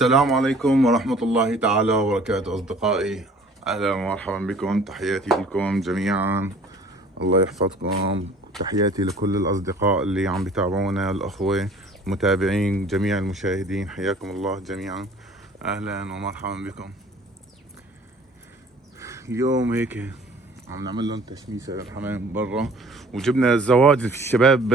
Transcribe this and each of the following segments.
السلام عليكم ورحمة الله تعالى وبركاته أصدقائي. أهلا ومرحبا بكم، تحياتي لكم جميعا، الله يحفظكم. تحياتي لكل الأصدقاء اللي عم بيتابعونا، الأخوة المتابعين، جميع المشاهدين، حياكم الله جميعا، أهلا ومرحبا بكم. اليوم هيك عم نعمل لهم تشميسة للحمام برا، وجبنا الزواج في الشباب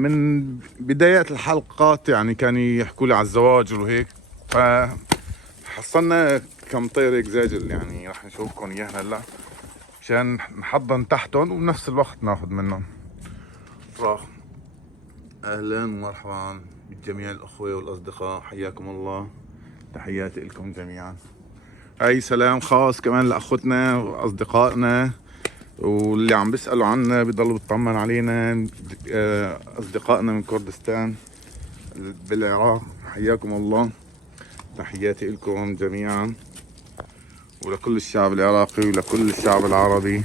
من بدايات الحلقات، يعني كانوا يحكوا لي على الزواج وهيك، فحصلنا كم طير هيك زاجل، يعني رح نشوفكم اياه هلا مشان نحضن تحتهم وبنفس الوقت ناخذ منهم فراخ. اهلا ومرحبا بجميع الاخوه والاصدقاء، حياكم الله، تحياتي لكم جميعا. هاي سلام خاص كمان لاخوتنا واصدقائنا واللي عم بيسألوا عنا، بيضلوا بيطمن علينا، أصدقائنا من كردستان بالعراق، حياكم الله، تحياتي لكم جميعا، ولكل الشعب العراقي ولكل الشعب العربي،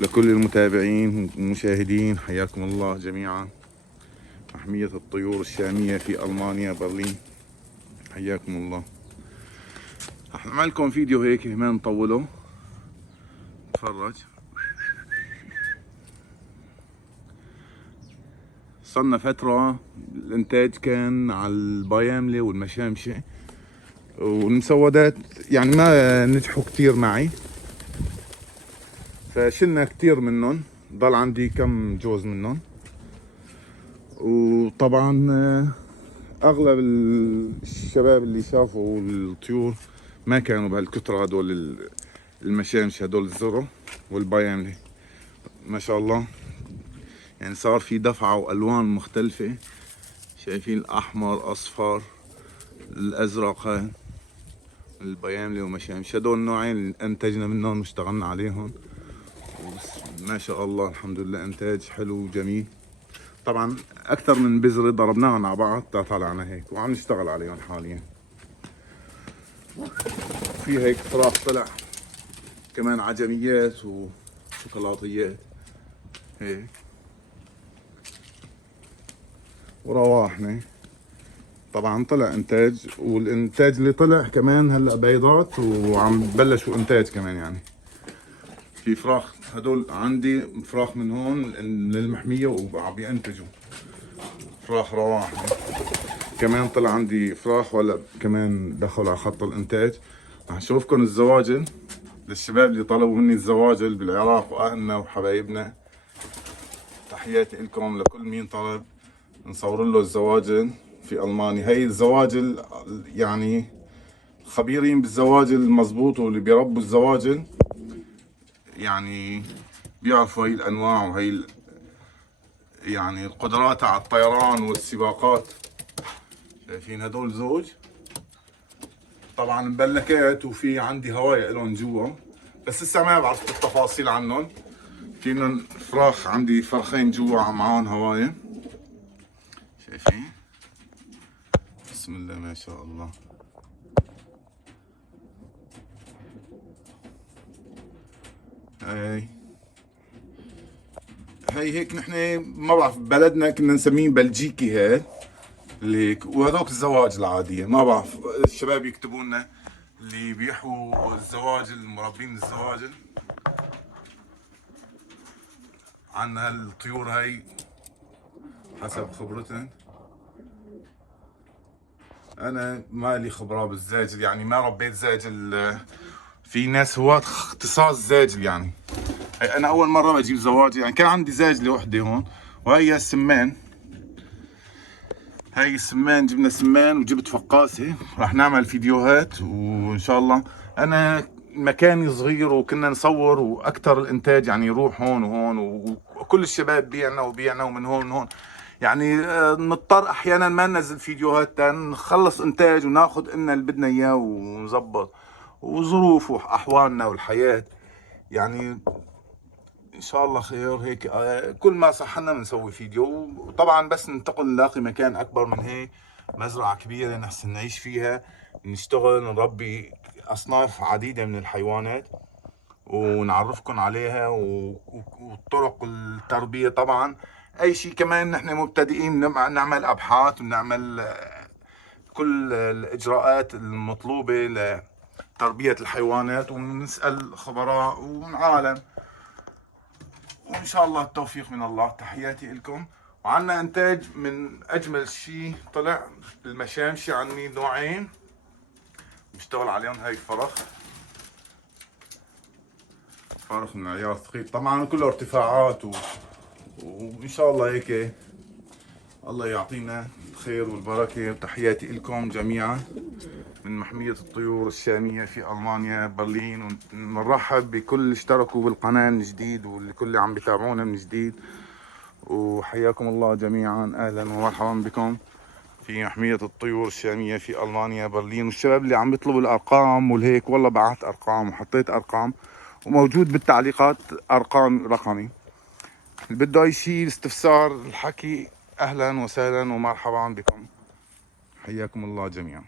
لكل المتابعين والمشاهدين، حياكم الله جميعا. محمية الطيور الشامية في ألمانيا برلين، حياكم الله. رح نعمل لكم فيديو هيك ما نطوله، تفرج. صرنا فترة الإنتاج كان على البياملة والمشامشة والمسودات، يعني ما نجحوا كتير معي، فشلنا كتير منهم، ضل عندي كم جوز منهم. وطبعا أغلب الشباب اللي شافوا الطيور ما كانوا بهالكترة، هدول المشامش، هدول الزرو والبياملة ما شاء الله، يعني صار في دفعة وألوان مختلفة، شايفين الأحمر، أصفر، الأزرق، هاي البياملة ومشامش، هدول النوعين اللي أنتجنا منهم واشتغلنا عليهم، ما شاء الله الحمد لله إنتاج حلو وجميل. طبعا أكثر من بذرة ضربناهم على بعض طلعنا هيك، وعم نشتغل عليهم حاليا. في هيك فراخ طلع كمان، عجميات وشوكولاتيات هيك، ورواحنا. طبعا طلع انتاج، والانتاج اللي طلع كمان هلا بيضات، وعم بلشوا انتاج كمان، يعني في فراخ هدول عندي فراخ من هون للمحمية وعم بينتجوا فراخ رواحنا. كمان طلع عندي فراخ ولا كمان دخلوا على خط الانتاج. رح اشوفكم الزواجل للشباب اللي طلبوا مني الزواجل بالعراق، واهلنا وحبايبنا، تحياتي لكم. لكل مين طلب نصور له الزواجل في المانيا. هي الزواجل يعني خبيرين بالزواجل المضبوط، واللي بيربوا الزواجل يعني بيعرفوا هي الانواع وهي يعني القدرات على الطيران والسباقات. شايفين هدول زوج، طبعا مبلكات، وفي عندي هواية لهم جوا، بس لسه ما بعرف التفاصيل عنهم. في فراخ، عندي فرخين جوا معاهم هواية، شايفين، بسم الله ما شاء الله. هاي هيك نحن ما بعرف بلدنا كنا نسميه بلجيكي، هاد اللي هيك، وهذوك الزواج العادية ما بعرف، الشباب يكتبوا لنا اللي بيحوا الزواجل، المربين الزواجل عن هالطيور هاي حسب خبرتهم. انا ما لي خبره بالزاجل، يعني ما ربيت زاجل، في ناس هواة اختصاص زاجل يعني. هي انا اول مره بجيب زواج، يعني كان عندي زاجله وحده هون، وهي السمان، هاي السمان، جبنا سمان وجبت فقاسه، راح نعمل فيديوهات وان شاء الله. انا مكاني صغير وكنا نصور، واكثر الانتاج يعني يروح هون وهون، وكل الشباب بيعنا وبيعنا ومن هون ومن هون، يعني نضطر احيانا ما ننزل فيديوهات نخلص انتاج وناخذ لنا اللي بدنا اياه ونظبط، وظروف واحوالنا والحياه، يعني ان شاء الله خير هيك. كل ما صح لنا بنسوي فيديو، وطبعا بس ننتقل نلاقي مكان اكبر من هيك، مزرعه كبيره نحسن نعيش فيها، نشتغل نربي اصناف عديده من الحيوانات ونعرفكم عليها، وطرق التربيه. طبعا اي شيء كمان نحن مبتدئين، نعمل ابحاث ونعمل كل الإجراءات المطلوبة لتربية الحيوانات، ونسأل خبراء ونعالم، وإن شاء الله التوفيق من الله. تحياتي لكم. وعنا إنتاج من أجمل شيء طلع المشامشي، عني نوعين بشتغل عليهم. هاي فرخ من عيار ثقيل طبعا، كله ارتفاعات وإن شاء الله هيك الله يعطينا الخير والبركة. وتحياتي لكم جميعا من محمية الطيور الشامية في ألمانيا برلين. ونرحب بكل اللي اشتركوا بالقناة من جديد والكل اللي عم بيتابعونا من جديد، وحياكم الله جميعا. أهلا ومرحبا بكم في محمية الطيور الشامية في ألمانيا برلين. والشباب اللي عم بيطلبوا الأرقام والهيك، والله بعت أرقام وحطيت أرقام، وموجود بالتعليقات رقمي. اللي بده أي شيء استفسار الحكي، أهلا وسهلا ومرحبا بكم. حياكم الله جميعا.